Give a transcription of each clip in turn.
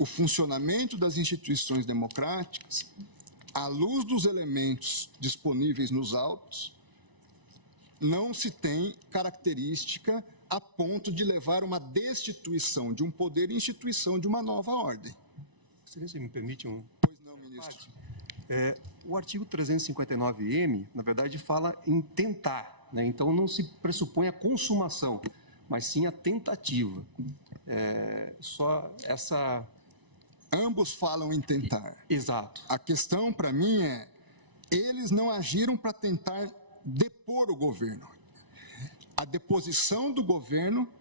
o funcionamento das instituições democráticas, à luz dos elementos disponíveis nos autos, não se tem característica a ponto de levar uma destituição de um poder e instituição de uma nova ordem. Se me permite um... Pois não, ministro. O artigo 359-M, na verdade, fala em tentar, né? Então não se pressupõe a consumação, mas sim a tentativa. Só essa... Ambos falam em tentar. Exato. A questão, para mim, eles não agiram para tentar depor o governo. A deposição do governo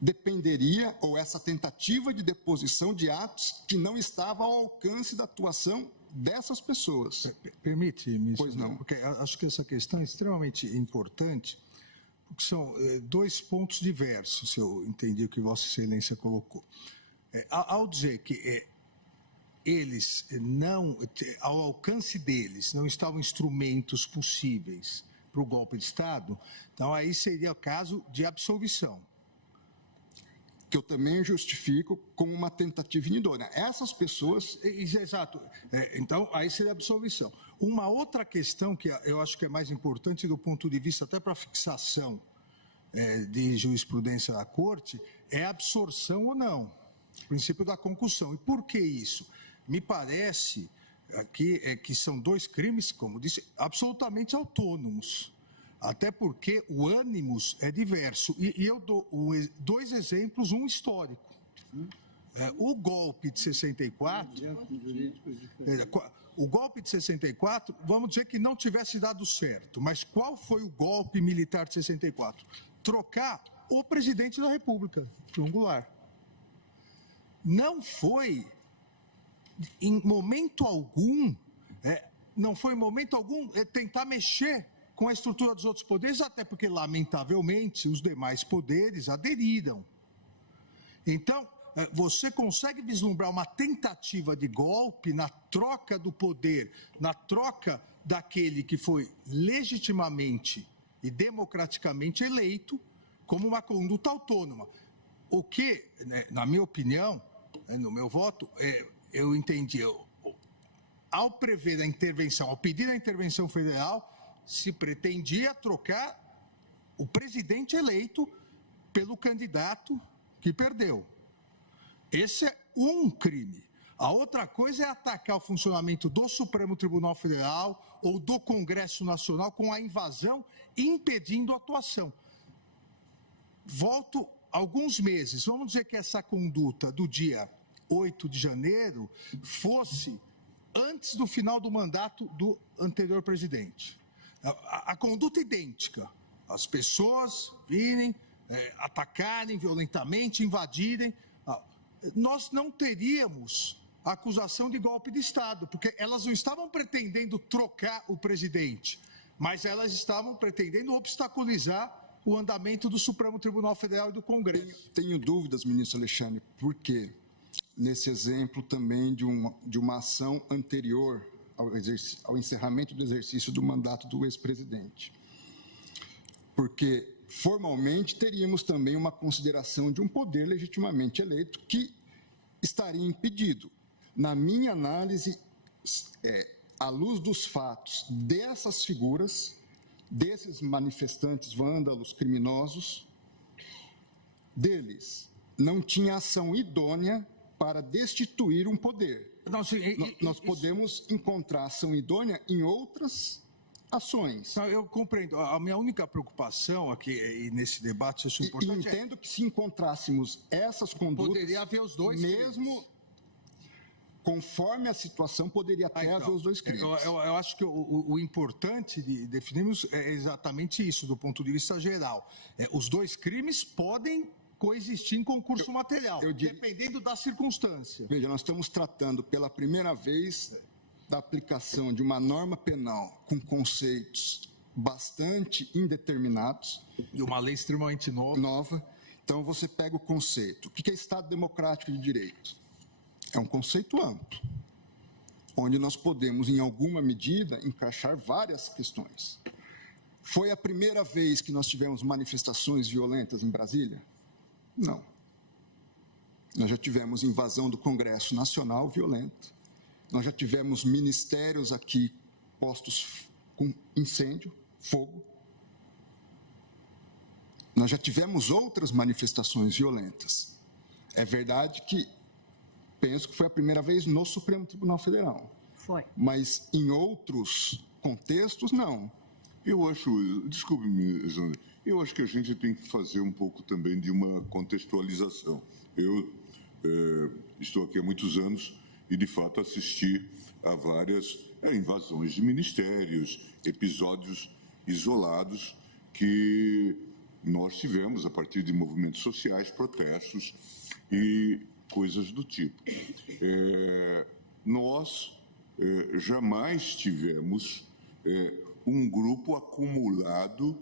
dependeria, ou essa tentativa de deposição de atos que não estavam ao alcance da atuação dessas pessoas. Permite, ministro? Pois não. Porque acho que essa questão é extremamente importante, porque são dois pontos diversos, se eu entendi o que Vossa Excelência colocou. Ao dizer que eles não, ao alcance deles, não estavam instrumentos possíveis para o golpe de Estado, então aí seria o caso de absolvição. Que eu também justifico como uma tentativa inidônea. Essas pessoas... Exato. Então, aí seria absolvição. Uma outra questão que eu acho que é mais importante do ponto de vista até para fixação de jurisprudência da Corte é a absorção ou não. O princípio da concussão. E por que isso? Me parece que são dois crimes, como disse, absolutamente autônomos. Até porque o ânimos é diverso. E eu dou dois exemplos, um histórico. O golpe de 64... O golpe de 64, vamos dizer que não tivesse dado certo. Mas qual foi o golpe militar de 64? Trocar o presidente da República, João Goulart. Não foi... Em momento algum, tentar mexer com a estrutura dos outros poderes, até porque, lamentavelmente, os demais poderes aderiram. Então, você consegue vislumbrar uma tentativa de golpe na troca do poder, na troca daquele que foi legitimamente e democraticamente eleito, como uma conduta autônoma. O que, na minha opinião, no meu voto, eu entendi, ao prever a intervenção, ao pedir a intervenção federal, se pretendia trocar o presidente eleito pelo candidato que perdeu. Esse é um crime. A outra coisa é atacar o funcionamento do Supremo Tribunal Federal ou do Congresso Nacional com a invasão, impedindo a atuação. Volto alguns meses. Vamos dizer que essa conduta do dia 8 de janeiro fosse antes do final do mandato do anterior presidente. A conduta idêntica. As pessoas virem, atacarem violentamente, invadirem. Nós não teríamos a acusação de golpe de Estado, porque elas não estavam pretendendo trocar o presidente, mas elas estavam pretendendo obstaculizar o andamento do Supremo Tribunal Federal e do Congresso. Tenho dúvidas, ministro Alexandre, por quê? Nesse exemplo também de uma ação anterior ao encerramento do exercício do mandato do ex-presidente. Porque, formalmente, teríamos também uma consideração de um poder legitimamente eleito que estaria impedido. Na minha análise, à luz dos fatos dessas figuras, desses manifestantes vândalos, criminosos, deles não tinha ação idônea para destituir um poder. Nós podemos encontrar ação idônea em outras ações. Não, eu compreendo. A minha única preocupação aqui nesse debate, acho importante. E entendo que se encontrássemos essas condutas, poderia haver os dois mesmo crimes. Conforme a situação, poderia até haver os dois crimes. Eu acho que o importante de definirmos é exatamente isso, do ponto de vista geral. Os dois crimes podem coexistir em concurso material, dependendo da circunstância. Veja, nós estamos tratando pela primeira vez da aplicação de uma norma penal com conceitos bastante indeterminados. De uma lei extremamente nova. Então, você pega o conceito. O que é Estado Democrático de Direito? É um conceito amplo, onde nós podemos, em alguma medida, encaixar várias questões. Foi a primeira vez que nós tivemos manifestações violentas em Brasília? Não. Nós já tivemos invasão do Congresso Nacional violenta. Nós já tivemos ministérios aqui postos com incêndio, fogo. Nós já tivemos outras manifestações violentas. É verdade que penso que foi a primeira vez no Supremo Tribunal Federal. Foi. Mas em outros contextos, não. Eu acho, desculpe-me, Zandra, eu acho que a gente tem que fazer um pouco também de uma contextualização. Eu estou aqui há muitos anos e, de fato, assisti a várias invasões de ministérios, episódios isolados que nós tivemos a partir de movimentos sociais, protestos e coisas do tipo. Nós jamais tivemos um grupo acumulado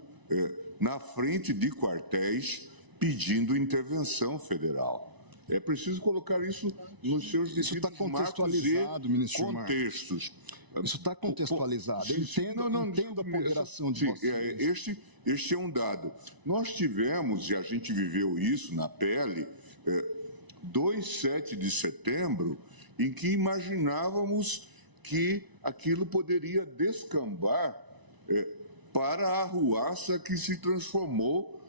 na frente de quartéis pedindo intervenção federal. É preciso colocar isso nos seus devidos marcos e contextos. Isso está contextualizado. Entendo a ponderação de vocês. Este é um dado. Nós tivemos, e a gente viveu isso na pele, 7 de setembro, em que imaginávamos que aquilo poderia descambar para a arruaça que se transformou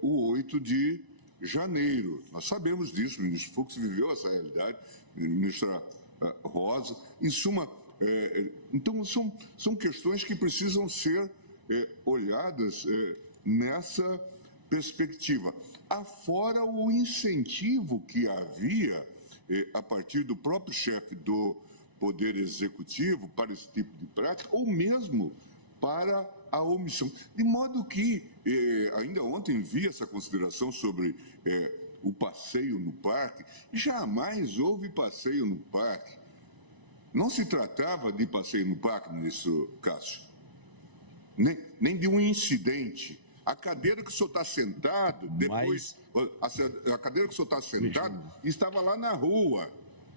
o 8 de janeiro. Nós sabemos disso, o ministro Fux viveu essa realidade, a ministra Rosa. Em suma, então são questões que precisam ser olhadas nessa perspectiva. Afora o incentivo que havia a partir do próprio chefe do Poder Executivo para esse tipo de prática, ou mesmo para a omissão. De modo que, ainda ontem vi essa consideração sobre o passeio no parque. Jamais houve passeio no parque. Não se tratava de passeio no parque, ministro Cássio, nem de um incidente. A cadeira que o senhor está sentado, depois, a cadeira que o senhor está sentado, estava lá na rua,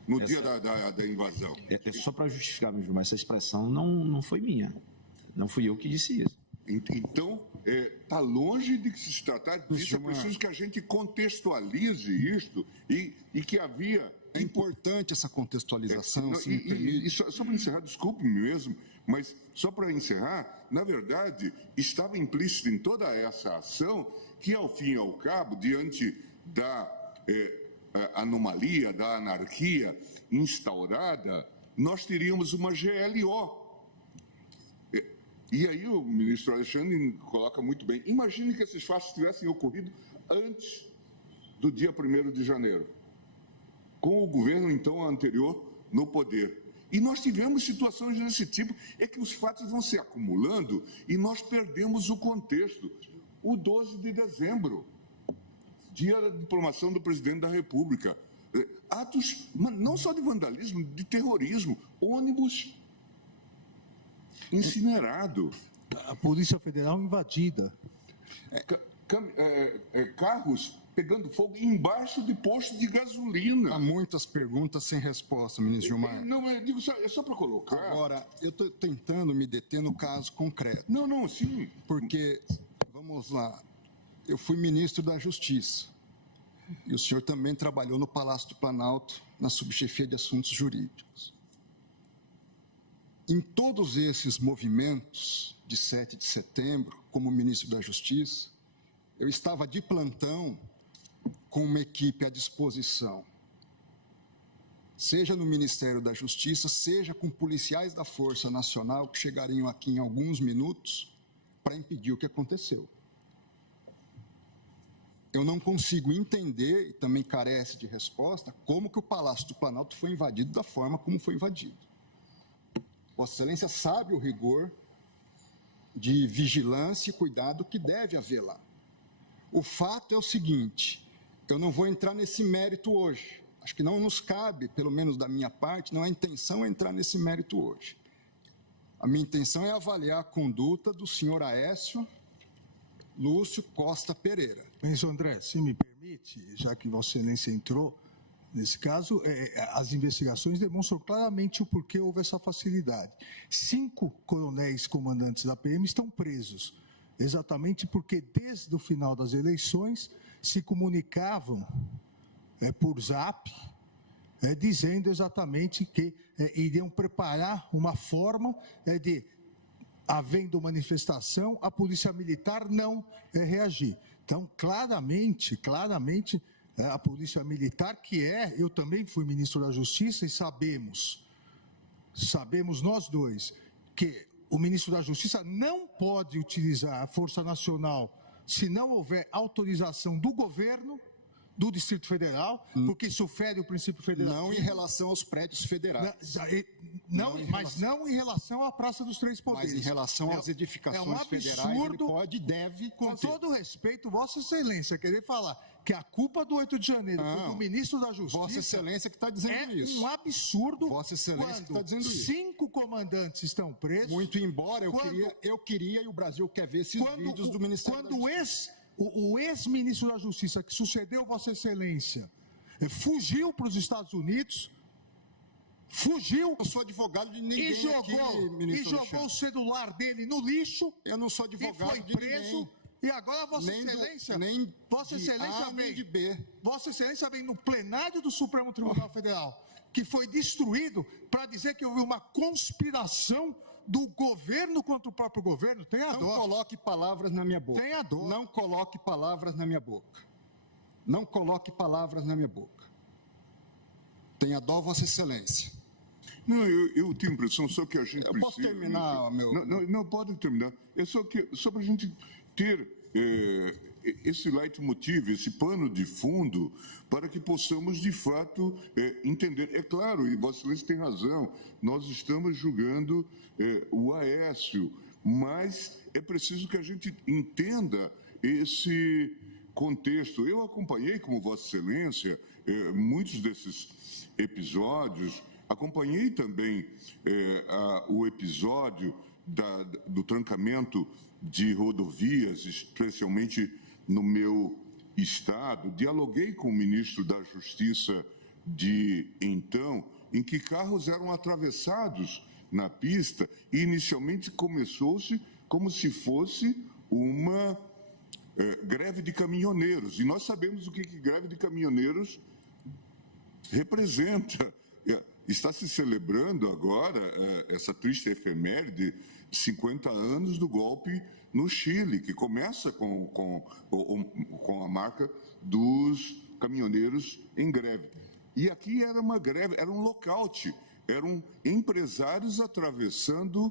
no dia da invasão. Só para justificar, mas essa expressão não foi minha. Não fui eu que disse isso. Então, está longe de se tratar disso. É preciso que a gente contextualize isto e que havia... É importante essa contextualização, se me permite. E só para encerrar, desculpe-me mesmo, mas só para encerrar, na verdade, estava implícito em toda essa ação que, ao fim e ao cabo, diante da anomalia, da anarquia instaurada, nós teríamos uma GLO. E aí o ministro Alexandre coloca muito bem. Imagine que esses fatos tivessem ocorrido antes do dia 1º de janeiro, com o governo, então, anterior no poder. E nós tivemos situações desse tipo. É que os fatos vão se acumulando e nós perdemos o contexto. O 12 de dezembro, dia da diplomação do presidente da República. Atos, não só de vandalismo, de terrorismo. Ônibus incinerado. A Polícia Federal invadida. Carros pegando fogo embaixo de posto de gasolina. Há muitas perguntas sem resposta, ministro Gilmar. Não, eu digo só para colocar. Agora, eu estou tentando me deter no caso concreto. Não, sim. Porque, vamos lá, eu fui ministro da Justiça. E o senhor também trabalhou no Palácio do Planalto, na subchefia de assuntos jurídicos. Em todos esses movimentos de 7 de setembro, como ministro da Justiça, eu estava de plantão com uma equipe à disposição, seja no Ministério da Justiça, seja com policiais da Força Nacional que chegariam aqui em alguns minutos para impedir o que aconteceu. Eu não consigo entender, e também carece de resposta, como que o Palácio do Planalto foi invadido da forma como foi invadido. Vossa Excelência sabe o rigor de vigilância e cuidado que deve haver lá. O fato é o seguinte, eu não vou entrar nesse mérito hoje. Acho que não nos cabe, pelo menos da minha parte, não é intenção entrar nesse mérito hoje. A minha intenção é avaliar a conduta do senhor Aécio Lúcio Costa Pereira. Ministro André, se me permite, já que Vossa Excelência entrou, nesse caso, as investigações demonstram claramente o porquê houve essa facilidade. 5 coronéis comandantes da PM estão presos, exatamente porque desde o final das eleições se comunicavam por zap, dizendo exatamente que iriam preparar uma forma de, havendo manifestação, a Polícia Militar não reagir. Então, claramente, a Polícia Militar, eu também fui ministro da Justiça e sabemos nós dois, que o ministro da Justiça não pode utilizar a Força Nacional se não houver autorização do governo do Distrito Federal, porque isso fere o princípio federativo. Não em relação aos prédios federais. Não em relação à Praça dos Três Poderes. Mas em relação às edificações federais, ele pode e deve com fazer. todo respeito, Vossa Excelência, querer falar que a culpa do 8 de janeiro foi do ministro da Justiça... Vossa Excelência que está dizendo isso. É um absurdo. Vossa Excelência que está dizendo isso. 5 comandantes estão presos. Muito embora eu queria e o Brasil quer ver esses vídeos do Ministério da Justiça. O ex-ministro da Justiça, que sucedeu Vossa Excelência, fugiu para os Estados Unidos, Eu sou advogado de ninguém e jogou o celular dele no lixo. Eu não sou advogado e foi preso. ninguém. E agora Vossa Excelência, Vossa Excelência vem no plenário do Supremo Tribunal Federal, que foi destruído, para dizer que houve uma conspiração do governo contra o próprio governo. Tenha dó. Não coloque palavras na minha boca. Tenha dó. Não coloque palavras na minha boca. Não coloque palavras na minha boca. Tenha dó, Vossa Excelência. Não, eu tenho a impressão só que a gente precisa... Posso terminar, meu... Não, pode terminar. É só para a gente ter esse leitmotiv, esse pano de fundo, para que possamos, de fato, entender. É claro, e Vossa Excelência tem razão, nós estamos julgando o Aécio, mas é preciso que a gente entenda esse contexto. Eu acompanhei, como Vossa Excelência, muitos desses episódios, acompanhei também o episódio do trancamento de rodovias, especialmente no meu estado. Dialoguei com o ministro da Justiça de então, em que carros eram atravessados na pista e inicialmente começou-se como se fosse uma greve de caminhoneiros. E nós sabemos o que greve de caminhoneiros representa. Está se celebrando agora essa triste efeméride, 50 anos do golpe no Chile, que começa com a marca dos caminhoneiros em greve. E aqui era uma greve, era um lockout, eram empresários atravessando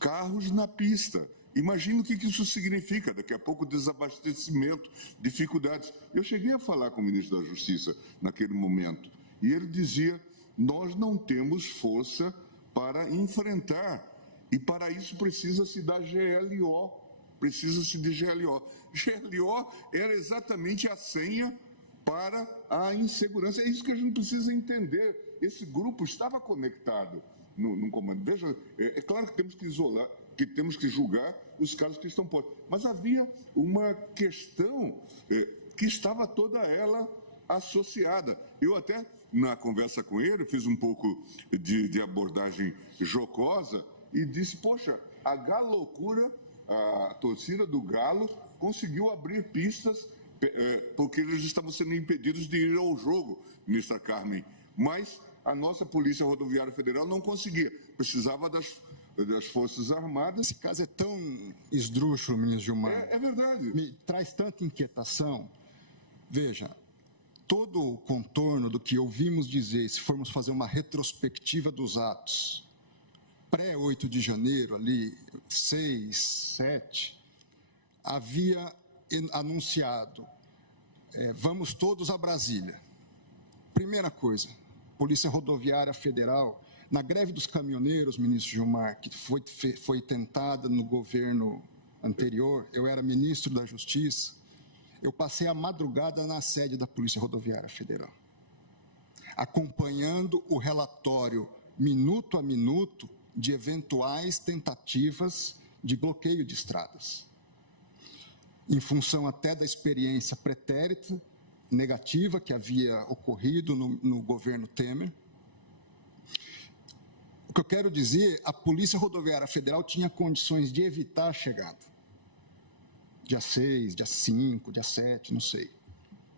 carros na pista. Imagina o que isso significa, daqui a pouco desabastecimento, dificuldades. Eu cheguei a falar com o ministro da Justiça naquele momento, e ele dizia: nós não temos força para enfrentar, e para isso precisa-se da GLO, precisa-se de GLO. GLO era exatamente a senha para a insegurança. É isso que a gente precisa entender. Esse grupo estava conectado no comando. Veja, é claro que temos que isolar, que temos que julgar os casos que estão postos, mas havia uma questão que estava toda ela associada. Eu até, na conversa com ele, fiz um pouco de abordagem jocosa e disse: poxa, a Galocura, a torcida do Galo, conseguiu abrir pistas porque eles estavam sendo impedidos de ir ao jogo, ministra Carmen, mas a nossa Polícia Rodoviária Federal não conseguia, precisava das Forças Armadas. Esse caso é tão esdrúxulo, ministro Gilmar. É verdade. Me traz tanta inquietação. Veja, todo o contorno do que ouvimos dizer, se formos fazer uma retrospectiva dos atos, pré-8 de janeiro, ali, 6, 7, havia anunciado, vamos todos a Brasília. Primeira coisa, Polícia Rodoviária Federal, na greve dos caminhoneiros, ministro Gilmar, que foi tentada no governo anterior, eu era ministro da Justiça, eu passei a madrugada na sede da Polícia Rodoviária Federal, acompanhando o relatório minuto a minuto de eventuais tentativas de bloqueio de estradas, em função até da experiência pretérita, negativa, que havia ocorrido no governo Temer. O que eu quero dizer, a Polícia Rodoviária Federal tinha condições de evitar a chegada. Dia 6, dia 5, dia 7, não sei.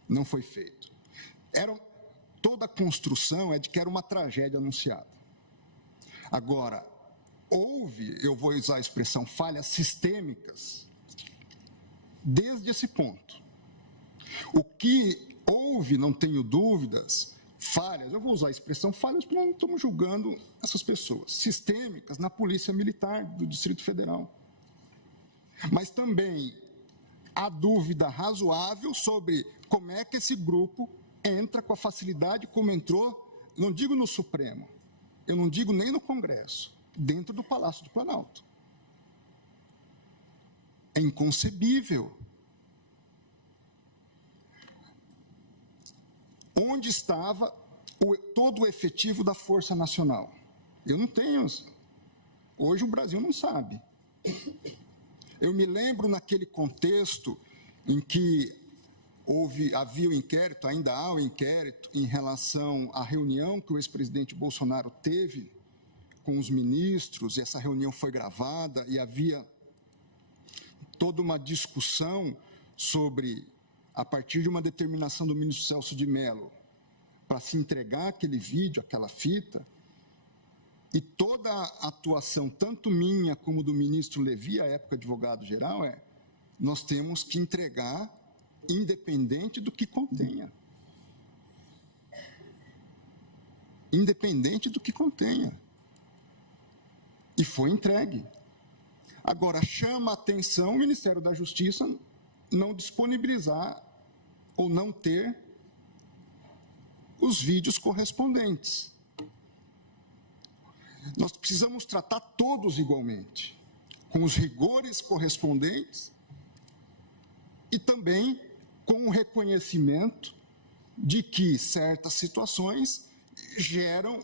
Não foi feito. Toda a construção é de que era uma tragédia anunciada. Agora, eu vou usar a expressão, falhas sistêmicas, desde esse ponto. O que houve, não tenho dúvidas, falhas, eu vou usar a expressão falhas porque não estamos julgando essas pessoas, sistêmicas na Polícia Militar do Distrito Federal. Mas também há dúvida razoável sobre como é que esse grupo entra com a facilidade como entrou, não digo no Supremo, eu não digo nem no Congresso, dentro do Palácio do Planalto. É inconcebível. Onde estava todo o efetivo da Força Nacional? Eu não tenho. Hoje o Brasil não sabe. Eu me lembro naquele contexto em que havia o inquérito, ainda há o inquérito, em relação à reunião que o ex-presidente Bolsonaro teve com os ministros, e essa reunião foi gravada, e havia toda uma discussão sobre, a partir de uma determinação do ministro Celso de Mello, para se entregar aquele vídeo, aquela fita, e toda a atuação, tanto minha como do ministro Levi, à época advogado-geral, nós temos que entregar independente do que contenha. Independente do que contenha. E foi entregue. Agora, chama a atenção o Ministério da Justiça não disponibilizar ou não ter os vídeos correspondentes. Nós precisamos tratar todos igualmente, com os rigores correspondentes e também com o reconhecimento de que certas situações geram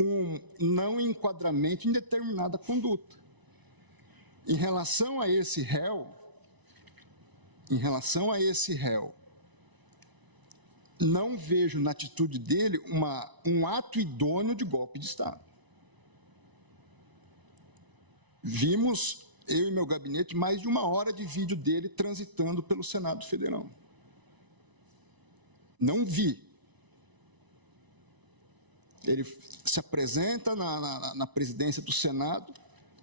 um não enquadramento em determinada conduta. Em relação a esse réu, não vejo na atitude dele um ato idôneo de golpe de Estado. Vimos, eu e meu gabinete, mais de 1 hora de vídeo dele transitando pelo Senado Federal. Não vi. Ele se apresenta na presidência do Senado,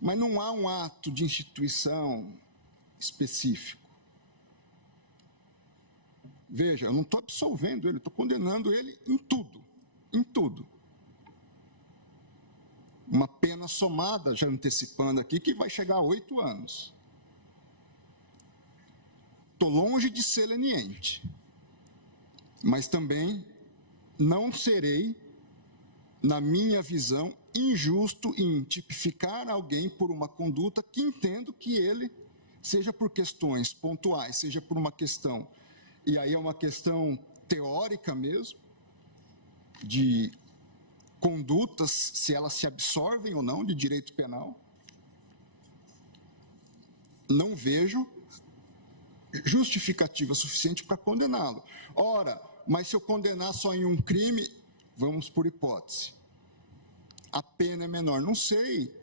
mas não há um ato de instituição específico. Veja, eu não estou absolvendo ele, estou condenando ele em tudo, em tudo. Uma pena somada, já antecipando aqui, que vai chegar a 8 anos. Estou longe de ser leniente, mas também não serei, na minha visão, injusto em tipificar alguém por uma conduta que entendo que ele, seja por questões pontuais, seja por uma questão, e aí é uma questão teórica mesmo, de condutas, se elas se absorvem ou não de direito penal, não vejo justificativa suficiente para condená-lo. Ora, mas se eu condenar só em um crime, vamos por hipótese, a pena é menor. Não sei,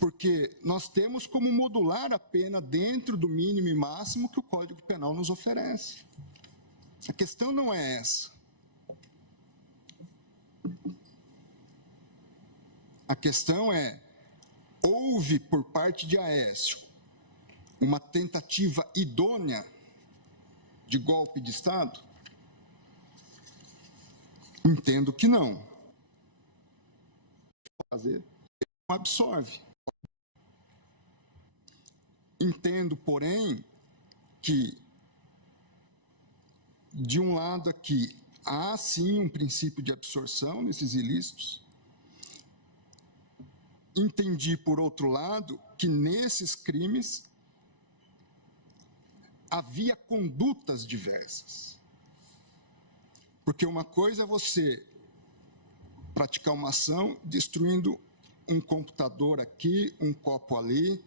porque nós temos como modular a pena dentro do mínimo e máximo que o Código Penal nos oferece. A questão não é essa. A questão é, houve por parte de Aécio uma tentativa idônea de golpe de Estado? Entendo que não. Fazer, não absorve. Entendo, porém, que, de um lado aqui, há sim um princípio de absorção nesses ilícitos. Entendi, por outro lado, que nesses crimes havia condutas diversas. Porque uma coisa é você praticar uma ação destruindo um computador aqui, um copo ali.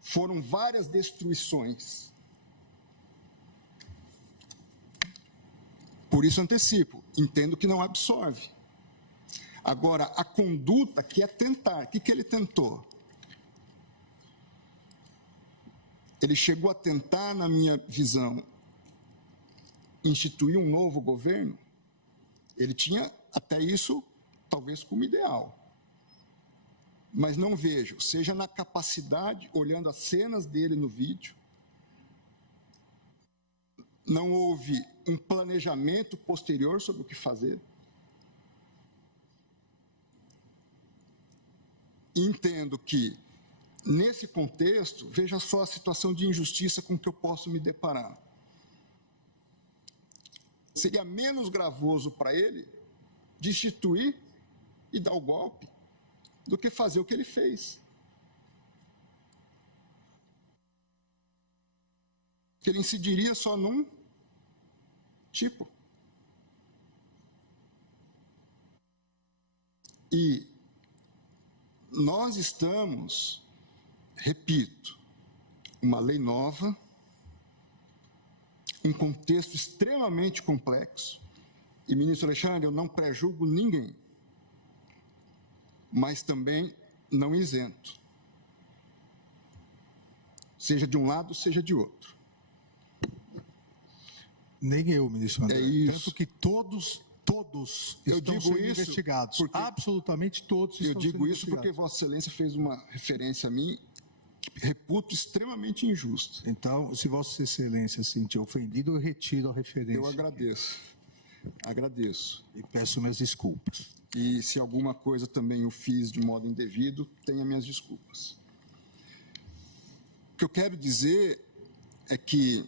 Foram várias destruições. Por isso antecipo, entendo que não absorve. Agora, a conduta que é tentar, o que ele tentou? Ele chegou a tentar, na minha visão, instituir um novo governo? Ele tinha até isso, talvez, como ideal. Mas não vejo, seja na capacidade, olhando as cenas dele no vídeo, não houve um planejamento posterior sobre o que fazer. Entendo que, nesse contexto, veja só a situação de injustiça com que eu posso me deparar. Seria menos gravoso para ele destituir e dar o golpe do que fazer o que ele fez. Que ele incidiria só num tipo. E nós estamos, repito, uma lei nova, um contexto extremamente complexo. E, ministro Alexandre, eu não pré-julgo ninguém, mas também não isento. Seja de um lado, seja de outro. Nem eu, ministro André. É isso. Tanto que todos estão sendo investigados. Porque, absolutamente todos estão sendo investigados. Eu digo isso porque Vossa Excelência fez uma referência a mim que reputo extremamente injusta. Então, se Vossa Excelência se sentir ofendido, eu retiro a referência. Eu agradeço. Agradeço. E peço minhas desculpas. E se alguma coisa também eu fiz de modo indevido, tenha minhas desculpas. O que eu quero dizer é que